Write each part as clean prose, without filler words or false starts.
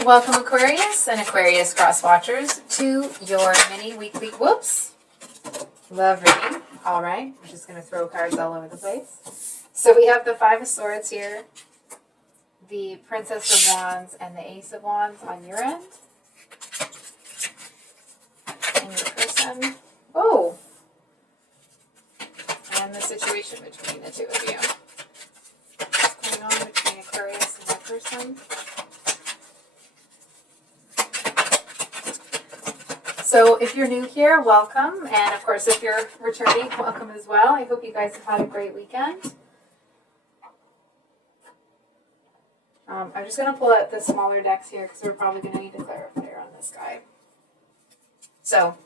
Welcome Aquarius and Aquarius cross watchers to your mini weekly love reading. All right, I'm just going to throw cards all over the place. So we have the Five of Swords here, the Princess of Wands, and the Ace of Wands on your end. And your person. Oh! And the situation between the two of you. What's going on between Aquarius and that person? So if you're new here, welcome. And of course, if you're returning, welcome as well. I hope you guys have had a great weekend. I'm just going to pull out the smaller decks here because we're probably going to need to clarify on this guy. So,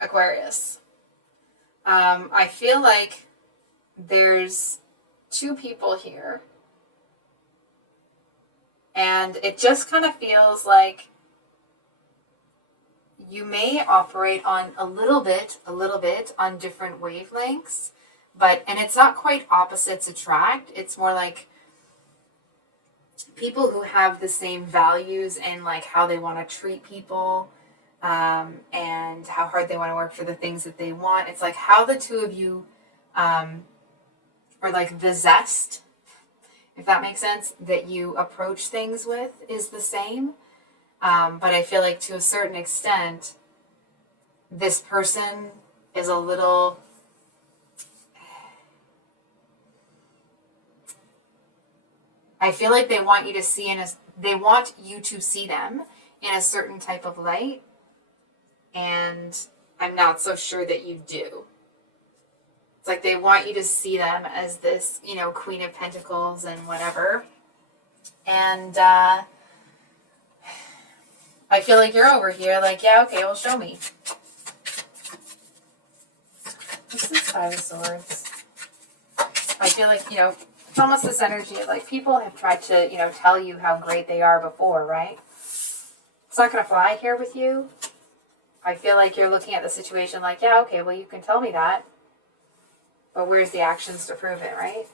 Aquarius. I feel like there's two people here. And it just kind of feels like you may operate on a little bit on different wavelengths, and it's not quite opposites attract. It's more like people who have the same values and like how they want to treat people, and how hard they want to work for the things that they want. It's like how the two of you, or like the zest, if that makes sense, that you approach things with is the same. But I feel like to a certain extent, this person is a little, I feel like they want you to see they want you to see them in a certain type of light, and I'm not so sure that you do. It's like they want you to see them as this, Queen of Pentacles and whatever. And, I feel like you're over here like, yeah, okay, well, show me. This is Five of Swords. I feel like, it's almost this energy of like people have tried to, tell you how great they are before, right? It's not going to fly here with you. I feel like you're looking at the situation like, yeah, okay, well, you can tell me that. But where's the actions to prove it, right?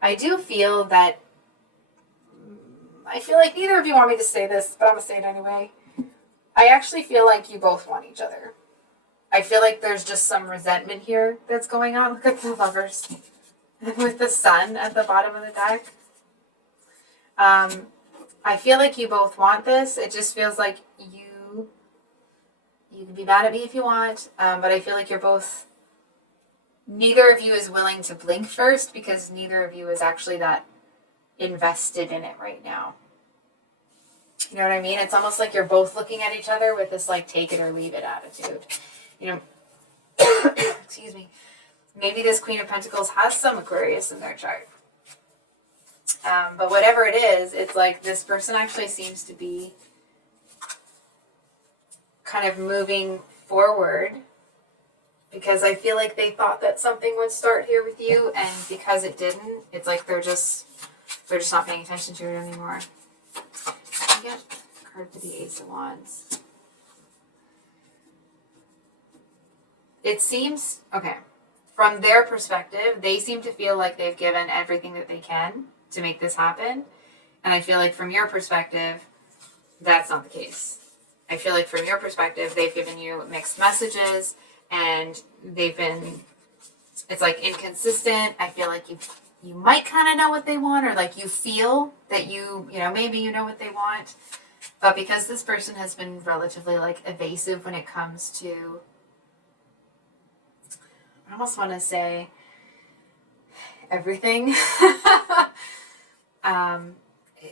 I do feel that, I feel like neither of you want me to say this, but I'm going to say it anyway. I actually feel like you both want each other. I feel like there's just some resentment here that's going on. Look at the Lovers with the Sun at the bottom of the deck. I feel like you both want this. It just feels like you can be mad at me if you want, but I feel like you're both, neither of you is willing to blink first because neither of you is actually that invested in it right now. You know what I mean? It's almost like you're both looking at each other with this like take it or leave it attitude. Excuse me. Maybe this Queen of Pentacles has some Aquarius in their chart. But whatever it is, it's like this person actually seems to be kind of moving forward, because I feel like they thought that something would start here with you, and because it didn't, it's like they're just not paying attention to it anymore. I get a card for the Ace of Wands. It seems, okay, from their perspective, they seem to feel like they've given everything that they can to make this happen. And I feel like from your perspective, that's not the case. I feel like from your perspective, they've given you mixed messages, and it's like inconsistent. I feel like you might kind of know what they want, or like you feel that maybe you know what they want. But because this person has been relatively like evasive when it comes to, I almost want to say everything.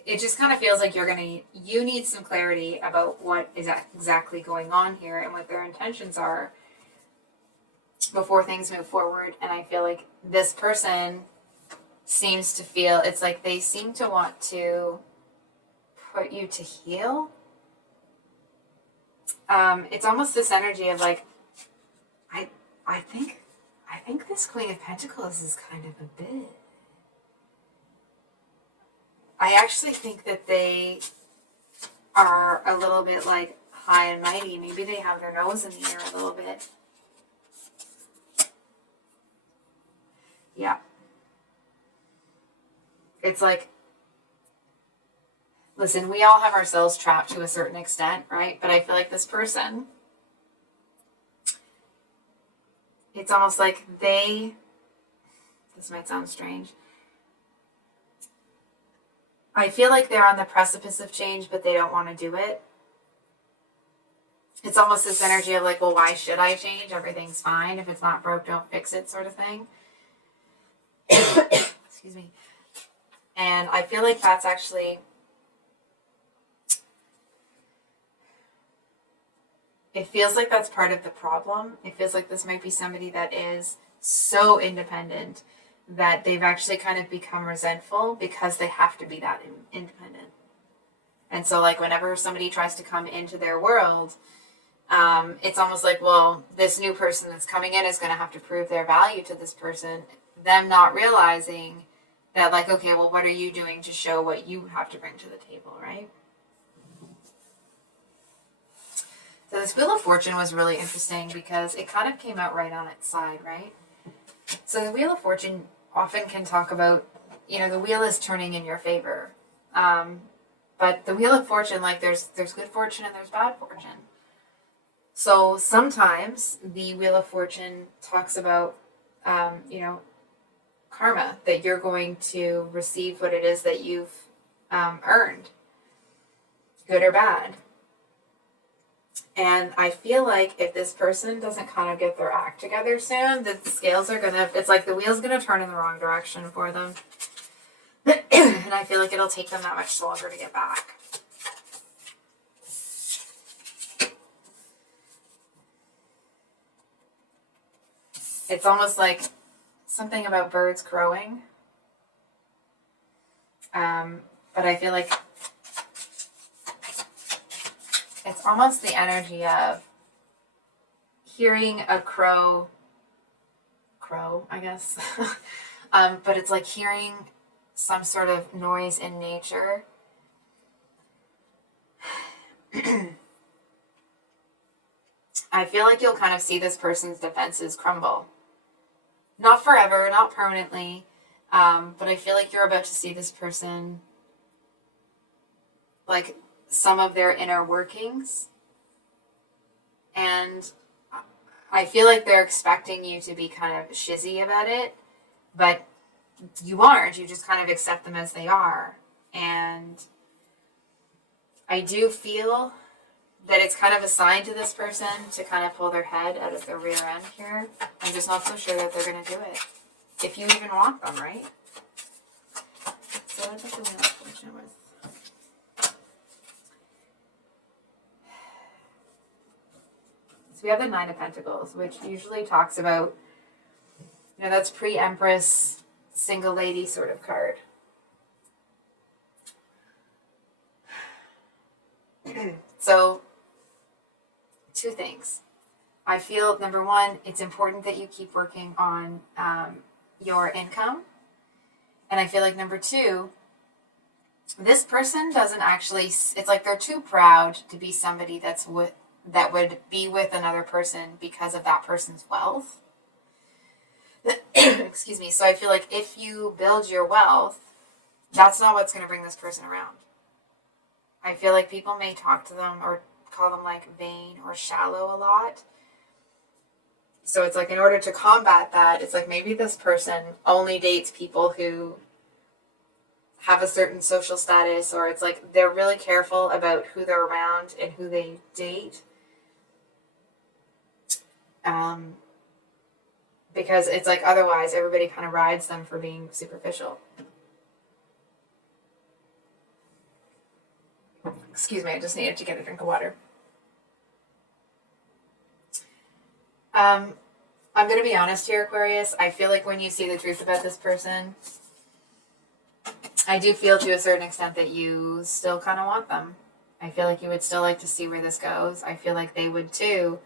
It just kind of feels like you need some clarity about what is exactly going on here and what their intentions are before things move forward. And I feel like this person seems to feel, it's like they seem to want to put you to heal. It's almost this energy of like, I think this Queen of Pentacles is kind of a bit. I actually think that they are a little bit like high and mighty. Maybe they have their nose in the air a little bit. Yeah. It's like, listen, we all have ourselves trapped to a certain extent, right? But I feel like this person, it's almost like this might sound strange. I feel like they're on the precipice of change, but they don't want to do it. It's almost this energy of like, well, why should I change? Everything's fine. If it's not broke, don't fix it, sort of thing. Excuse me. And I feel like that's actually, it feels like that's part of the problem. It feels like this might be somebody that is so independent that they've actually kind of become resentful because they have to be that independent. And so like whenever somebody tries to come into their world, it's almost like, well, this new person that's coming in is going to have to prove their value to this person. Them not realizing that, like, okay, well, what are you doing to show what you have to bring to the table, right? So this Wheel of Fortune was really interesting because it kind of came out right on its side, right? So the Wheel of Fortune often can talk about, the wheel is turning in your favor. But the Wheel of Fortune, like, there's good fortune and there's bad fortune. So sometimes the Wheel of Fortune talks about, karma, that you're going to receive what it is that you've earned, good or bad. And I feel like if this person doesn't kind of get their act together soon, the scales are it's like the wheel's going to turn in the wrong direction for them. And I feel like it'll take them that much longer to get back. It's almost like something about birds crowing. But I feel like it's almost the energy of hearing a crow, I guess. But it's like hearing some sort of noise in nature. I feel like you'll kind of see this person's defenses crumble. Not forever, not permanently, but I feel like you're about to see this person, like, some of their inner workings. And I feel like they're expecting you to be kind of shizzy about it, but you aren't. You just kind of accept them as they are. And I do feel that it's kind of a sign to this person to kind of pull their head out of their rear end here. I'm just not so sure that they're going to do it. If you even want them, right? So what does the Wheel of Fortune with? So we have the Nine of Pentacles, which usually talks about, that's pre-Empress, single lady sort of card. So, two things. I feel, number one, it's important that you keep working on your income. And I feel like number two, this person doesn't actually, it's like they're too proud to be somebody that would be with another person because of that person's wealth. Excuse me. So I feel like if you build your wealth, that's not what's going to bring this person around. I feel like people may talk to them or call them like vain or shallow a lot. So it's like in order to combat that, it's like maybe this person only dates people who have a certain social status, or it's like they're really careful about who they're around and who they date. Because it's like otherwise everybody kind of rides them for being superficial. Excuse me, I just needed to get a drink of water. I'm going to be honest here, Aquarius. I feel like when you see the truth about this person, I do feel to a certain extent that you still kind of want them. I feel like you would still like to see where this goes. I feel like they would too.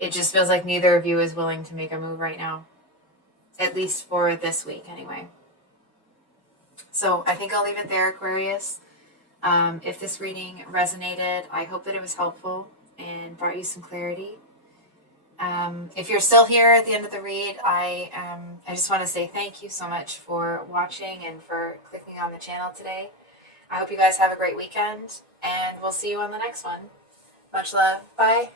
It just feels like neither of you is willing to make a move right now. At least for this week, anyway. So I think I'll leave it there, Aquarius. If this reading resonated, I hope that it was helpful and brought you some clarity. If you're still here at the end of the read, I just want to say thank you so much for watching and for clicking on the channel today. I hope you guys have a great weekend, and we'll see you on the next one. Much love. Bye.